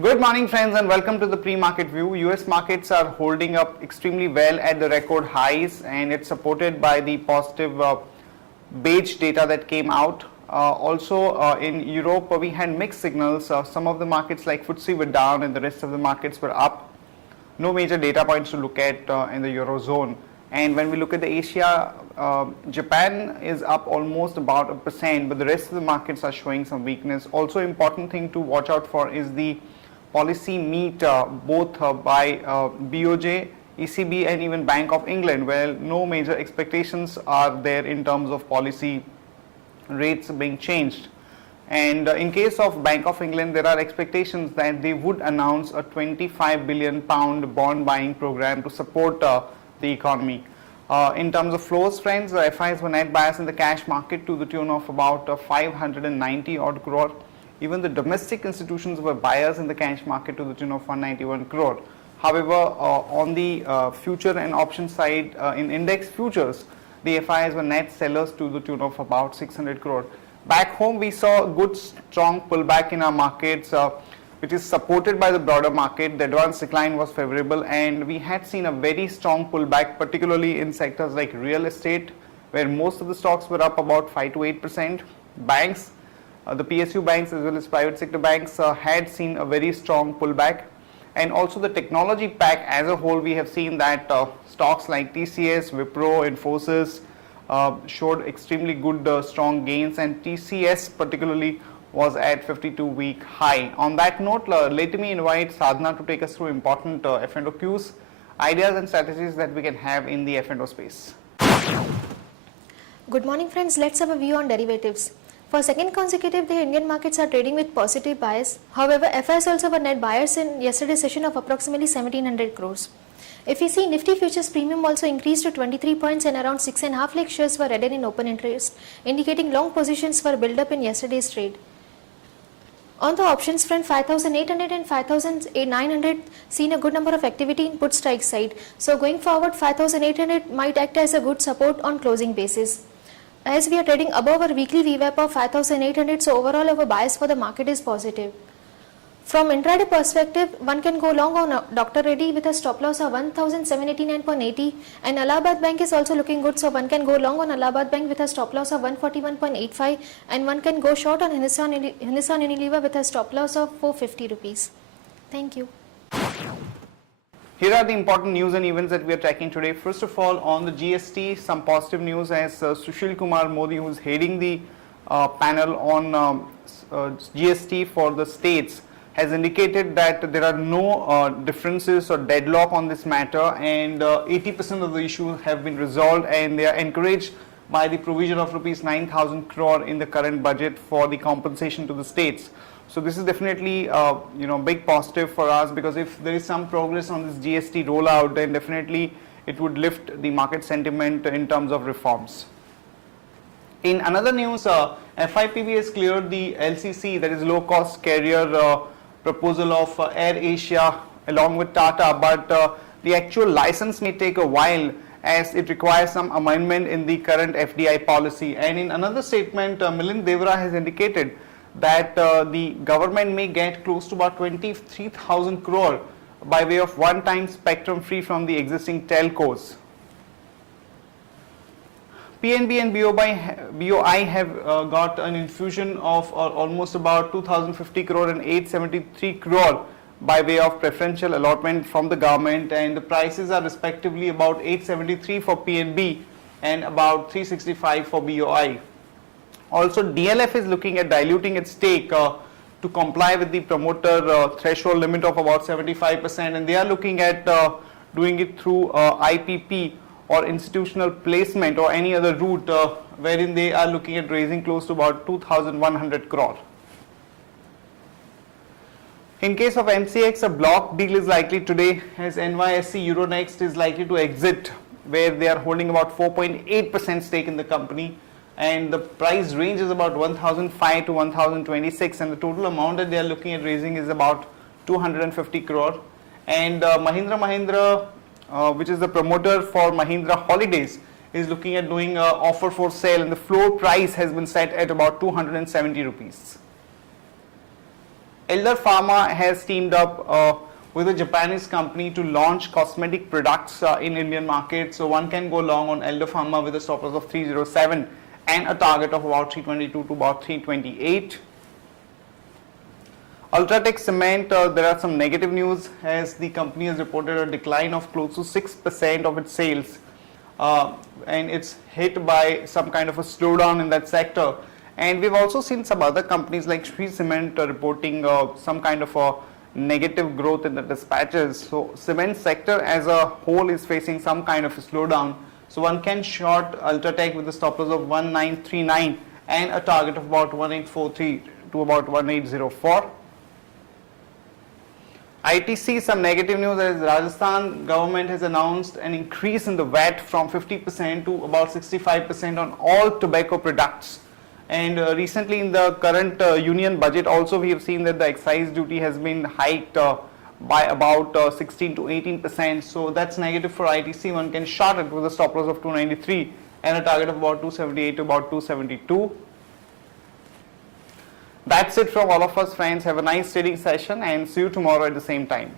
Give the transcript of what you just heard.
Good morning friends and welcome to the pre-market view. US markets are holding up extremely well at the record highs and it's supported by the positive beige data that came out. Also in Europe we had mixed signals. Some of the markets like FTSE were down and the rest of the markets were up. No major data points to look at in the Eurozone. And when we look at the Asia, Japan is up almost about 1%, but the rest of the markets are showing some weakness. Also important thing to watch out for is the policy meet both by BOJ, ECB and even Bank of England, where no major expectations are there in terms of policy rates being changed. And in case of Bank of England, there are expectations that they would announce a £25 billion bond buying program to support the economy. In terms of flows, friends, FIs were net buyers in the cash market to the tune of about 590 odd crore. Even the domestic institutions were buyers in the cash market to the tune of 191 crore. However, on the future and option side, in index futures, the FIs were net sellers to the tune of about 600 crore. Back home, we saw a good strong pullback in our markets, which is supported by the broader market. The advance decline was favorable and we had seen a very strong pullback, particularly in sectors like real estate, where most of the stocks were up about 5 to 8%. Banks, the PSU banks as well as private sector banks had seen a very strong pullback. And also the technology pack as a whole, we have seen that stocks like TCS, Wipro, Infosys showed extremely good strong gains, and TCS particularly was at 52-week high. On that note, let me invite Sadhana to take us through important F&O cues, ideas and strategies that we can have in the F&O space. Good morning friends, let's have a view on derivatives. For second consecutive day, Indian markets are trading with positive bias. However, FIs also were net buyers in yesterday's session of approximately 1700 crores. If we see Nifty futures premium also increased to 23 points and around 6.5 lakh shares were added in open interest, indicating long positions were built up in yesterday's trade. On the options front, 5800 and 5900 seen a good number of activity in put strike side. So going forward, 5800 might act as a good support on closing basis. As we are trading above our weekly VWAP of 5800, so overall our bias for the market is positive. From intraday perspective, one can go long on Dr. Reddy with a stop loss of 1789.80, and Allahabad Bank is also looking good, so one can go long on Allahabad Bank with a stop loss of 141.85, and one can go short on Hindustan Unilever with a stop loss of 450 rupees. Thank you. Here are the important news and events that we are tracking today. First of all, on the GST, some positive news as Sushil Kumar Modi, who is heading the panel on GST for the states, has indicated that there are no differences or deadlock on this matter, and 80% of the issues have been resolved, and they are encouraged by the provision of rupees 9,000 crore in the current budget for the compensation to the states. So this is definitely big positive for us, because if there is some progress on this GST rollout, then definitely it would lift the market sentiment in terms of reforms. In another news, FIPB has cleared the LCC, that is low cost carrier proposal of Air Asia along with Tata, but the actual license may take a while as it requires some amendment in the current FDI policy. And in another statement, Milind Devara has indicated that the government may get close to about 23,000 crore by way of one-time spectrum free from the existing telcos. PNB and BOI have got an infusion of almost about 2,050 crore and 873 crore by way of preferential allotment from the government, and the prices are respectively about 873 for PNB and about 365 for BOI. Also, DLF is looking at diluting its stake to comply with the promoter threshold limit of about 75%, and they are looking at doing it through IPP or institutional placement or any other route wherein they are looking at raising close to about 2,100 crore. In case of MCX, a block deal is likely today as NYSE Euronext is likely to exit, where they are holding about 4.8% stake in the company, and the price range is about 1,005 to 1,026, and the total amount that they are looking at raising is about 250 crore. And Mahindra Mahindra, which is the promoter for Mahindra Holidays, is looking at doing an offer for sale, and the floor price has been set at about 270 rupees. Elder Pharma has teamed up with a Japanese company to launch cosmetic products in Indian market. So one can go long on Elder Pharma with a stop loss of 307 and a target of about 322 to about 328. Ultratech Cement, there are some negative news as the company has reported a decline of close to 6% of its sales, and it's hit by some kind of a slowdown in that sector. And we've also seen some other companies like Shree Cement reporting some kind of a negative growth in the dispatches. So cement sector as a whole is facing some kind of a slowdown. So one can short Ultratech with a stop loss of 1939 and a target of about 1843 to about 1804. ITC, some negative news as Rajasthan government has announced an increase in the VAT from 50% to about 65% on all tobacco products. And recently in the current union budget also we have seen that the excise duty has been hiked by about 16 to 18%. So that's negative for ITC. One can short it with a stop loss of 293 and a target of about 278 to about 272. That's it from all of us, friends. Have a nice trading session and see you tomorrow at the same time.